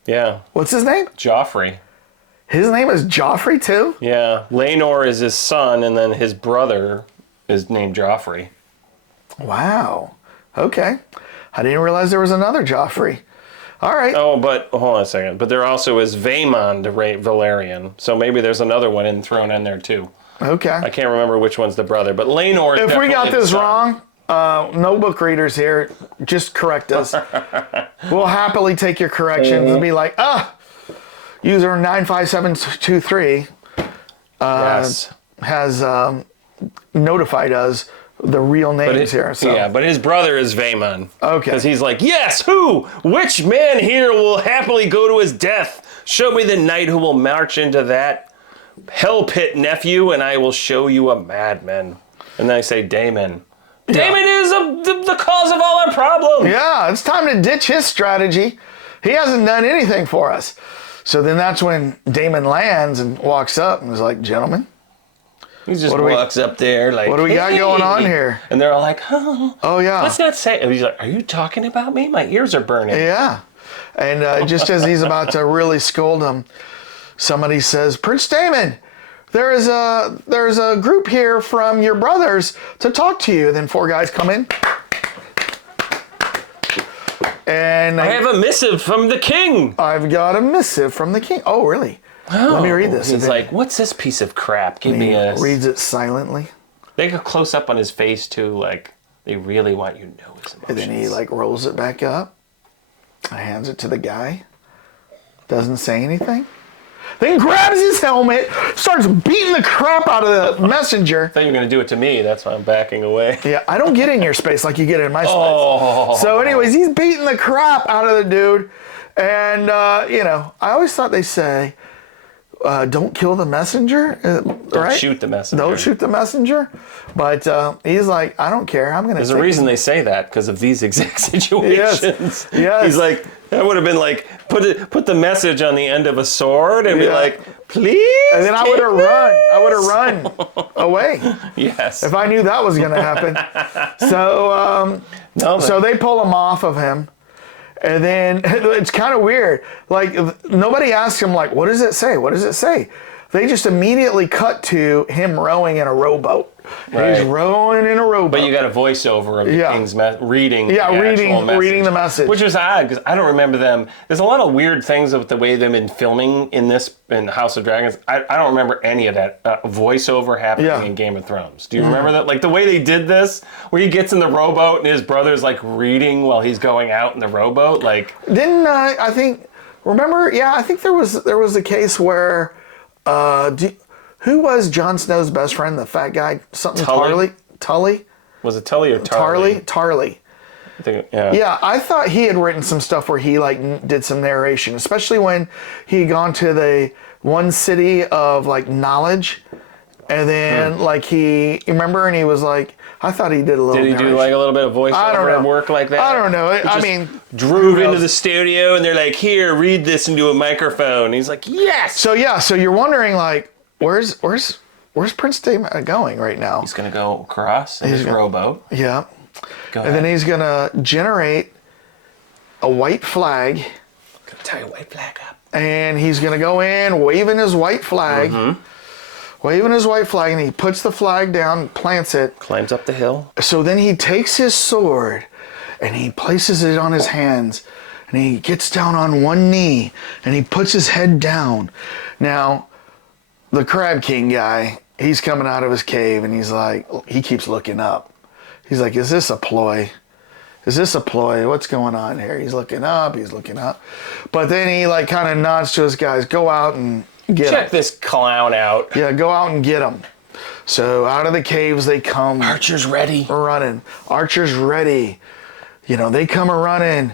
Yeah. What's his name? Joffrey. His name is Joffrey too? Yeah. Laenor is his son, and then his brother is named Joffrey. Wow. Okay. I didn't realize there was another Joffrey. All right. Oh, but hold on a second. But there also is Vaemond Valerian. So maybe there's another one thrown in there too. Okay. I can't remember which one's the brother, but Laenor is If we got definitely this the son. wrong, no book readers here, just correct us. We'll happily take your corrections and be like, user 95723 Yes. has notified us the real names here. So. Yeah, but his brother is Vaemon. Okay. Because he's like, yes, who? Which man here will happily go to his death? Show me the knight who will march into that hell pit, nephew, and I will show you a madman. And then I say, Daemon. Yeah. Daemon is the cause of all our problems. Yeah, it's time to ditch his strategy. He hasn't done anything for us. So then that's when Daemon lands and walks up and is like, gentlemen. He just walks up there like, what do we got going on here? And they're all like, oh yeah. Let's not say. And he's like, are you talking about me? My ears are burning. Yeah. And just as he's about to really scold him, somebody says, Prince Daemon, there's a group here from your brothers to talk to you. And then 4 guys come in. And I have a missive from the king. I've got a missive from the king. Oh, really? Let me read this. He's like, what's this piece of crap? Give me a... Reads it silently. They go close up on his face, too, like, they really want you to know his emotions. And then he, rolls it back up, hands it to the guy, doesn't say anything, then grabs his helmet, starts beating the crap out of the messenger. I thought you were going to do it to me. That's why I'm backing away. Yeah, I don't get in your space like you get in my space. Oh. So anyways, he's beating the crap out of the dude. And, I always thought they say, don't kill the messenger, right? shoot the messenger. Don't shoot the messenger. But he's like, I don't care. I'm going to. There's a reason they say that because of these exact situations. Yes. He's like, that would have been like, put the message on the end of a sword and be like, please. And then I would have run away. Yes. If I knew that was going to happen. So they pull him off of him. And then it's kind of weird. Like, nobody asks him, like, what does it say? What does it say? They just immediately cut to him rowing in a rowboat. Right. He's rowing in a rowboat. But you got a voiceover of the king's reading. Reading the message. Which was odd because I don't remember them. There's a lot of weird things with the way they've been filming in House of Dragons. I don't remember any of that voiceover happening in Game of Thrones. Do you remember that? Like the way they did this, where he gets in the rowboat and his brother's like reading while he's going out in the rowboat. Like didn't I think? Remember? Yeah, I think there was a case where. Who was Jon Snow's best friend? The fat guy, something Tully? Tully? Was it Tully or Tarly? Tarly. I think, yeah. Yeah, I thought he had written some stuff where he like did some narration, especially when he had gone to the one city of like knowledge, and then like you remember, and he was like, I thought he did a little. Did he narration. do like a little bit of voiceover work like that? I don't know. I mean, drove into the studio and they're like, "Here, read this into a microphone." And he's like, "Yes." So you're wondering like, where's Prince Daemon going right now? He's gonna go across in his rowboat. Yeah. Go and then he's gonna generate a white flag. Gonna tie a white flag up. And he's gonna go in waving his white flag. Waving his white flag, and he puts the flag down, plants it. Climbs up the hill. So then he takes his sword and he places it on his hands and he gets down on one knee and he puts his head down. Now, the Crab King guy, he's coming out of his cave and he's like, he keeps looking up. He's like, is this a ploy? Is this a ploy? What's going on here? He's looking up. But then he like kind of nods to his guys, go out and Check this clown out. Yeah, go out and get him. So out of the caves they come. Archer's ready. Running. Archer's ready. You know, they come running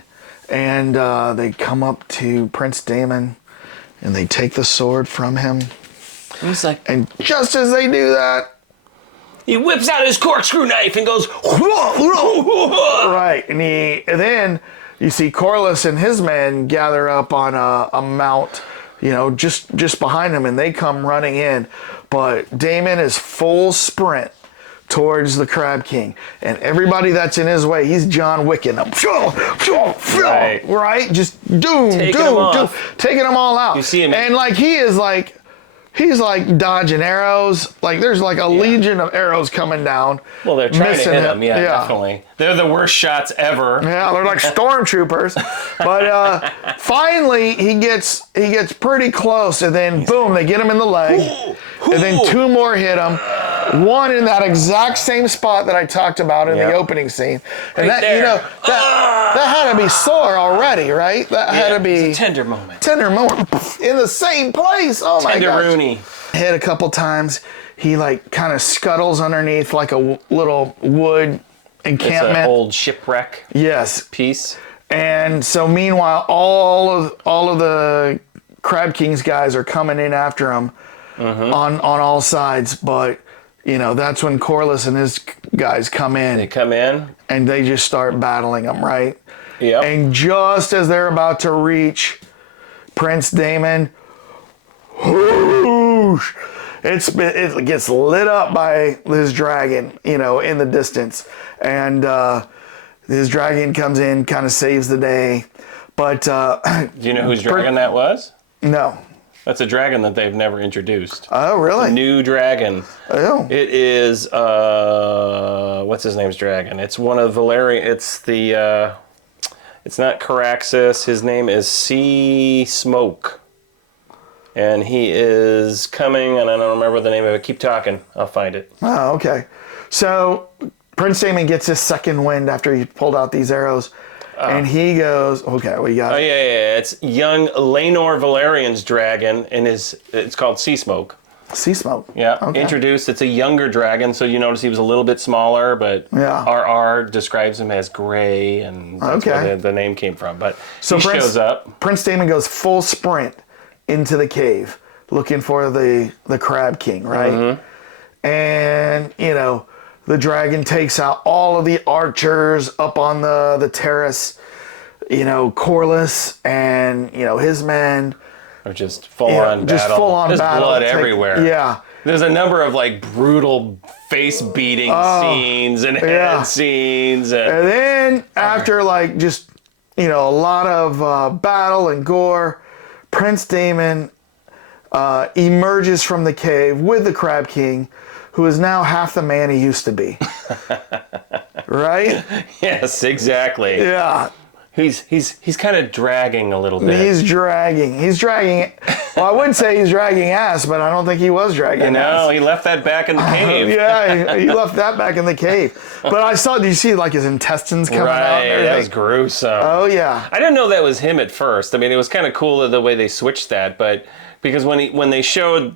and they come up to Prince Daemon and they take the sword from him. He's like, and just as they do that, he whips out his corkscrew knife and goes, right. And then you see Corlys and his men gather up on a mount, you know, just behind him, and they come running in. But Daemon is full sprint towards the Crab King, and everybody that's in his way, he's John Wicking them. Right? Just taking them all out. You see him, and like he's like dodging arrows. Like there's like a legion of arrows coming down. Well, they're trying to hit him. Yeah, definitely. They're the worst shots ever. Yeah, they're like stormtroopers. But finally, he gets pretty close, and then boom, they get him in the leg, and then two more hit him. One in that exact same spot that I talked about in the opening scene, and that that had to be sore already, right? That had to be it's a tender moment in the same place. Oh my gosh. Tenderoni. Hit a couple times. He like kind of scuttles underneath like a little wood encampment. It's an old shipwreck. Yes. Piece. And so meanwhile, all of the Crab King's guys are coming in after him on all sides, but. You know, that's when Corlys and his guys come in. They come in. And they just start battling them, right? Yeah. And just as they're about to reach Prince Daemon, whoosh, it gets lit up by this dragon, you know, in the distance. And this dragon comes in, kind of saves the day. But do you know whose dragon that was? No. That's a dragon that they've never introduced. Oh, really? It's a new dragon. Oh. It is, what's his name's dragon? It's one of Valerian, it's the, it's not Caraxes. His name is Sea Smoke. And he is coming, and I don't remember the name of it. Keep talking. I'll find it. Oh, okay. So Prince Daemon gets his second wind after he pulled out these arrows. And he goes, okay, we got it. Oh, yeah. It's young Laenor Valerian's dragon, and it's called Sea Smoke. Sea Smoke. Yeah. Okay. Introduced. It's a younger dragon, so you notice he was a little bit smaller, but RR describes him as gray, and that's where the name came from. But so he shows up. Prince Daemon goes full sprint into the cave. looking for the Crab King, right? And, you know, the dragon takes out all of the archers up on the terrace, you know, Corlys and, you know, his men. Or just full on battle. Just full on There's battle. blood everywhere. Yeah. There's a number of like brutal face beating scenes and head scenes. And then after like just, you know, a lot of battle and gore, Prince Daemon emerges from the cave with the Crab King, who is now half the man he used to be. Right? Yes, exactly. Yeah. He's kind of dragging a little bit. He's dragging. Well, I wouldn't say he's dragging ass, but I don't think he was dragging ass. No, he left that back in the cave. Yeah, he left that back in the cave. But did you see like his intestines coming out? Right, that was gruesome. Oh, yeah. I didn't know that was him at first. I mean, it was kind of cool the way they switched that, but because when they showed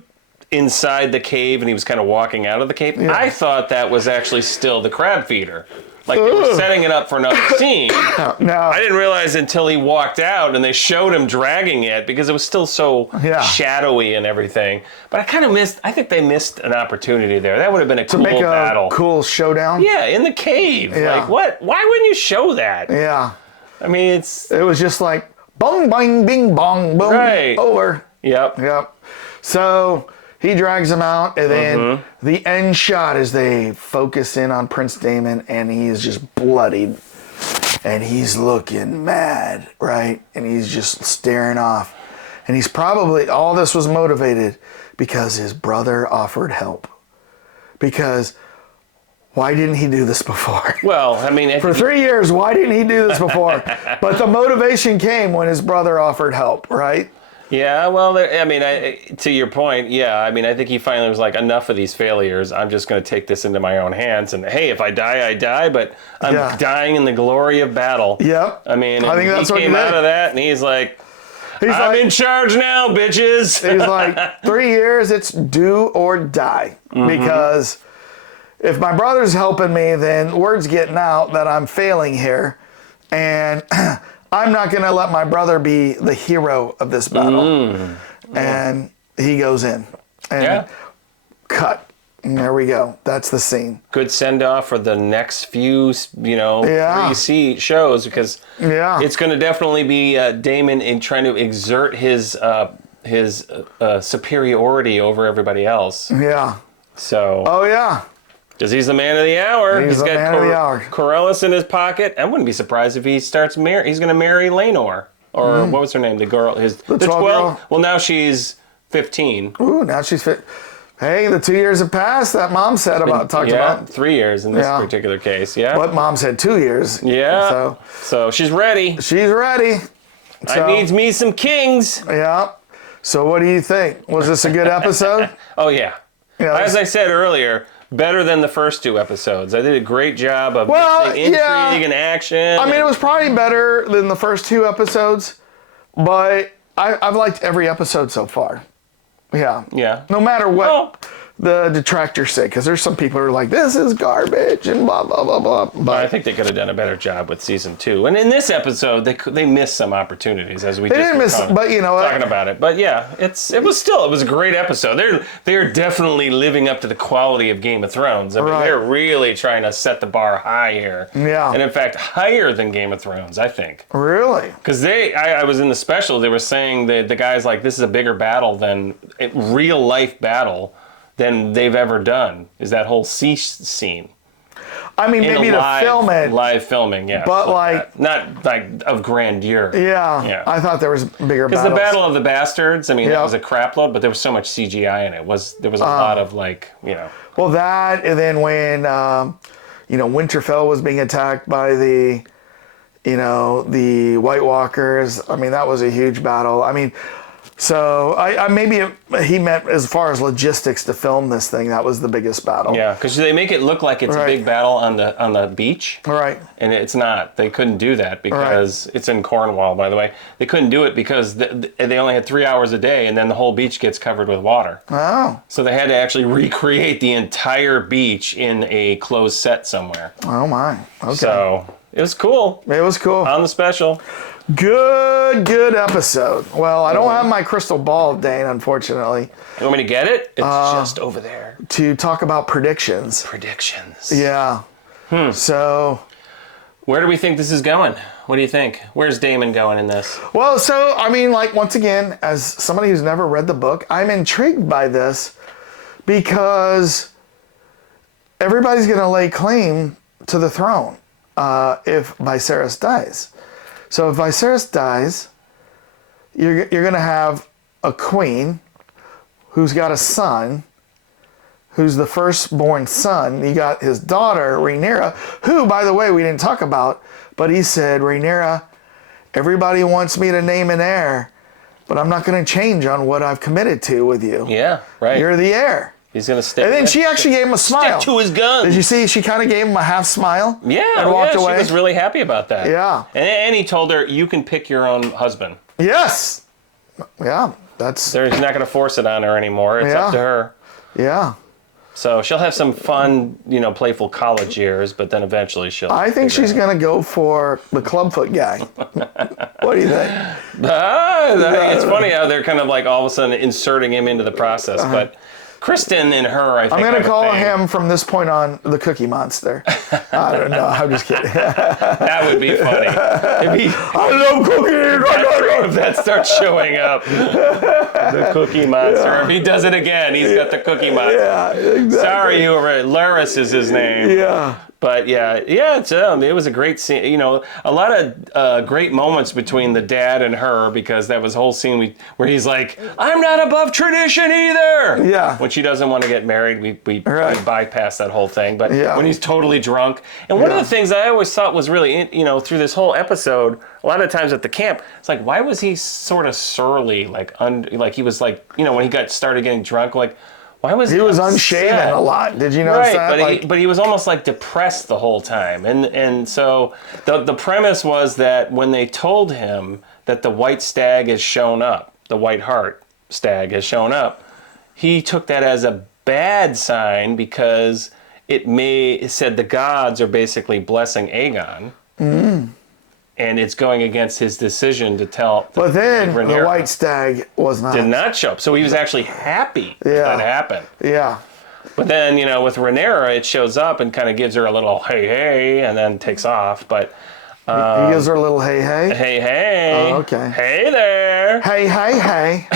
inside the cave and he was kind of walking out of the cave, I thought that was actually still the crab feeder. Like they were setting it up for another scene. No. I didn't realize until he walked out and they showed him dragging it because it was still so shadowy and everything. But I think they missed an opportunity there. That would have been a cool battle. Cool showdown? Yeah, in the cave. Yeah. Like what? Why wouldn't you show that? Yeah. I mean, it was just like bong, bang, bing, bong, boom, over. Yep. So he drags him out, and then the end shot is they focus in on Prince Daemon, and he is just bloodied, and he's looking mad, right? And he's just staring off. And he's probably, all this was motivated because his brother offered help. Because why didn't he do this before? Well, I mean, for 3 years, why didn't he do this before? But the motivation came when his brother offered help, right? Yeah, well, I mean, to your point, I mean, I think he finally was like, enough of these failures. I'm just going to take this into my own hands. And hey, if I die, I die, but I'm dying in the glory of battle. Yep. I mean, I think that's he what came out of that and he's like, I'm in charge now, bitches. He's like, 3 years, it's do or die. Because if my brother's helping me, then word's getting out that I'm failing here. And I'm not going to let my brother be the hero of this battle. And he goes in. And cut. And there we go. That's the scene. Good send-off for the next few, 3 shows, because it's going to definitely be Daemon in trying to exert his superiority over everybody else. Yeah. So. Oh, yeah. Because he's the man of the hour. He's the man of the hour. Corellis in his pocket. I wouldn't be surprised if he starts he's going to marry Laenor. Or what was her name? The girl. The 12-year-old? Well, now she's 15. Ooh, now she's fit. Hey, the 2 years have passed that mom said talked about. 3 years in this particular case, But mom said 2 years. Yeah. So she's ready. She's ready. I needs me some kings. Yeah. So what do you think? Was this a good episode? Oh, yeah. As I said earlier, better than the first 2 episodes. I did a great job of mixing intrigue and action. I mean, it was probably better than the first 2 episodes, but I've liked every episode so far. Yeah. Yeah. No matter what the detractors say, because there's some people who are like, this is garbage and blah, blah, blah, blah. But I think they could have done a better job with season 2. And in this episode, they missed some opportunities as we but you know talking about it. But yeah, it was a great episode. They're definitely living up to the quality of Game of Thrones. I mean, they're really trying to set the bar high here. Yeah. And in fact, higher than Game of Thrones, I think. Really? Because I was in the special, they were saying that the guys like, this is a bigger battle than real life battle than they've ever done, is that whole sea scene. I mean, maybe to film it. Live filming, yeah. But like not like of grandeur. Yeah. I thought there was bigger battles. Because the Battle of the Bastards, I mean, that was a crap load, but there was so much CGI in it. There was a lot of Well, that, and then when, Winterfell was being attacked by the White Walkers, I mean, that was a huge battle. I mean, so he meant as far as logistics to film this thing, that was the biggest battle. Yeah, because they make it look like it's a big battle on the beach. Right. And it's not. They couldn't do that because it's in Cornwall, by the way. They couldn't do it because they only had 3 hours a day, and then the whole beach gets covered with water. Oh. So they had to actually recreate the entire beach in a closed set somewhere. Oh my. Okay. So It was cool. It was cool. On the special. Good episode. Well, I don't have my crystal ball, Dane, unfortunately, You want me to get it? It's just over there. to talk about predictions. Predictions. Yeah. So, Where do we think this is going? What do you think? Where's Damon going in this? well, so, I mean, like, once again, as somebody who's never read the book, I'm intrigued by this because everybody's going to lay claim to the throne if Viserys dies. So if Viserys dies, you're going to have a queen who's got a son, who's the firstborn son. You got his daughter, Rhaenyra, who, by the way, we didn't talk about, but he said, Rhaenyra, everybody wants me to name an heir, but I'm not going to change on what I've committed to with you. Yeah, right. You're the heir. He's going to stick. And then she actually gave him a smile. Stick to his guns. Did you see she kind of gave him a half smile? Yeah, and walked away? She was really happy about that. Yeah. And he told her, you can pick your own husband. Yes. Yeah, that's... He's not going to force it on her anymore. It's up to her. Yeah. So she'll have some fun, playful college years, but then eventually she'll... I think she's going to go for the clubfoot guy. What do you think? It's funny how they're kind of like all of a sudden inserting him into the process, but... Kristen and her, I think. I'm going to call him from this point on the Cookie Monster. I don't know. I'm just kidding. That would be funny. I love cookies. If that starts showing up, the Cookie Monster. Yeah. If he does it again, he's got the Cookie Monster. Yeah, exactly. Sorry, Laris is his name. Yeah. But it was a great scene. A lot of great moments between the dad and her, because that was a whole scene where he's like, "I'm not above tradition either." Yeah. When she doesn't want to get married, we bypass that whole thing. But when he's totally drunk, and one of the things I always thought was really, through this whole episode, a lot of times at the camp, it's like, why was he sort of surly, like he was like, when he started getting drunk, like. Why was he was unshaven a lot? Did you notice that? But he was almost like depressed the whole time, and so the premise was that when they told him that the white stag has shown up, the white hart stag has shown up, he took that as a bad sign because it said the gods are basically blessing Aegon. And it's going against his decision to tell. But then the white stag did not show up. So he was actually happy that happened. Yeah. But then, with Rhaenyra, it shows up and kind of gives her a little hey, and then takes off. But he gives her a little hey. Hey. Oh, okay. Hey there. Hey.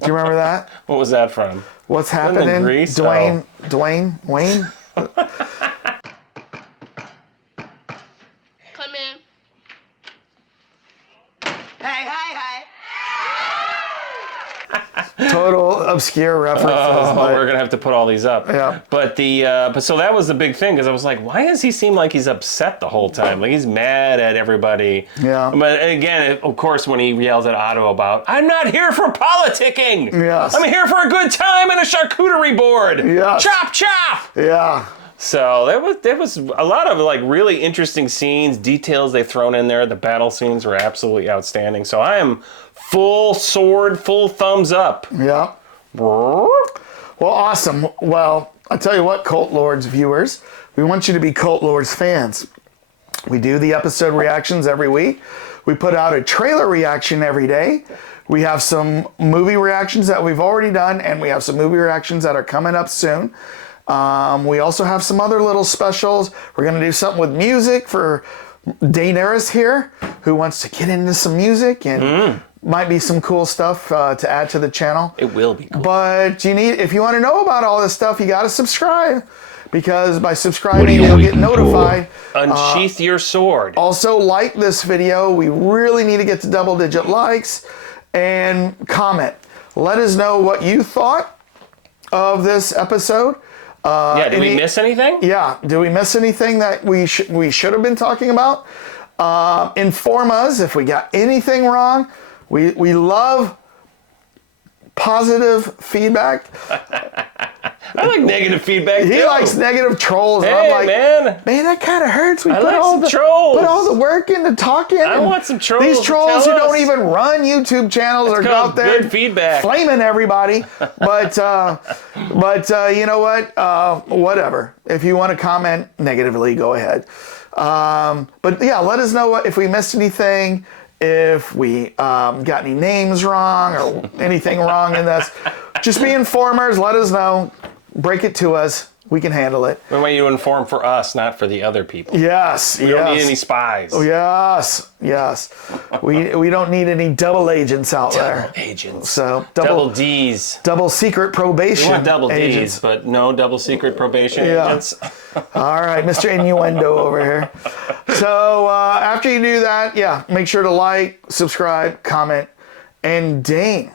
Do you remember that? What was that from? What's happening? Grease? Dwayne, Wayne? Come in. Total obscure references. We're gonna have to put all these up. Yeah. But so that was the big thing, because I was like, why does he seem like he's upset the whole time? Like he's mad at everybody. Yeah. But again, of course, when he yells at Otto about, "I'm not here for politicking. Yes. I'm here for a good time and a charcuterie board. Yes. Chop chop." Yeah. So there was a lot of like really interesting scenes, details they've thrown in there. The battle scenes were absolutely outstanding. So I am full thumbs up. Yeah. Well, awesome. Well, I tell you what, Cult Lords viewers, we want you to be Cult Lords fans. We do the episode reactions every week. We put out a trailer reaction every day. We have some movie reactions that we've already done, and we have some movie reactions that are coming up soon. We also have some other little specials. We're going to do something with music for Daenerys here, who wants to get into some music, and might be some cool stuff to add to the channel. It will be cool. But if you want to know about all this stuff, you got to subscribe, because by subscribing, you'll get notified. Unsheath your sword. Also, like this video. We really need to get to double-digit likes, and comment. Let us know what you thought of this episode. Did we miss anything? Yeah, did we miss anything that we should have been talking about? Inform us if we got anything wrong. We love positive feedback. I like negative feedback too. He likes negative trolls. Hey, and I'm like, man, that kind of hurts. We I like some trolls. Put all the work into talking. I want some trolls. These trolls who tell don't us. even run YouTube channels are out there good feedback, flaming everybody. But you know what? Whatever. If you want to comment negatively, go ahead. But yeah, let us know if we missed anything, if we got any names wrong or anything wrong in this. Just be informers. Let us know. Break it to us. We can handle it. We want you to inform for us, not for the other people. Yes, We don't need any spies. Yes. We don't need any double agents out there. Agents. So Double D's. double secret probation. We want double agents. D's, but no double secret probation agents. All right, Mr. Innuendo over here. So after you do that, yeah, make sure to like, subscribe, comment, and ding.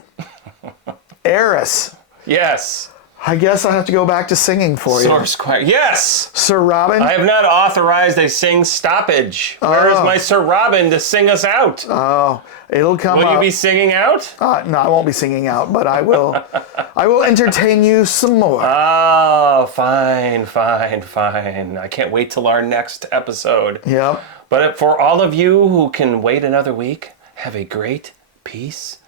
Eris. Yes. I guess I have to go back to singing for you. Source choir. Yes. Sir Robin. I have not authorized a sing stoppage. Where is my Sir Robin to sing us out? It'll come Will up. you be singing out? No, I won't be singing out, but I will. I will entertain you some more. Oh, fine. I can't wait till our next episode. Yep. But for all of you who can wait another week, have a great peace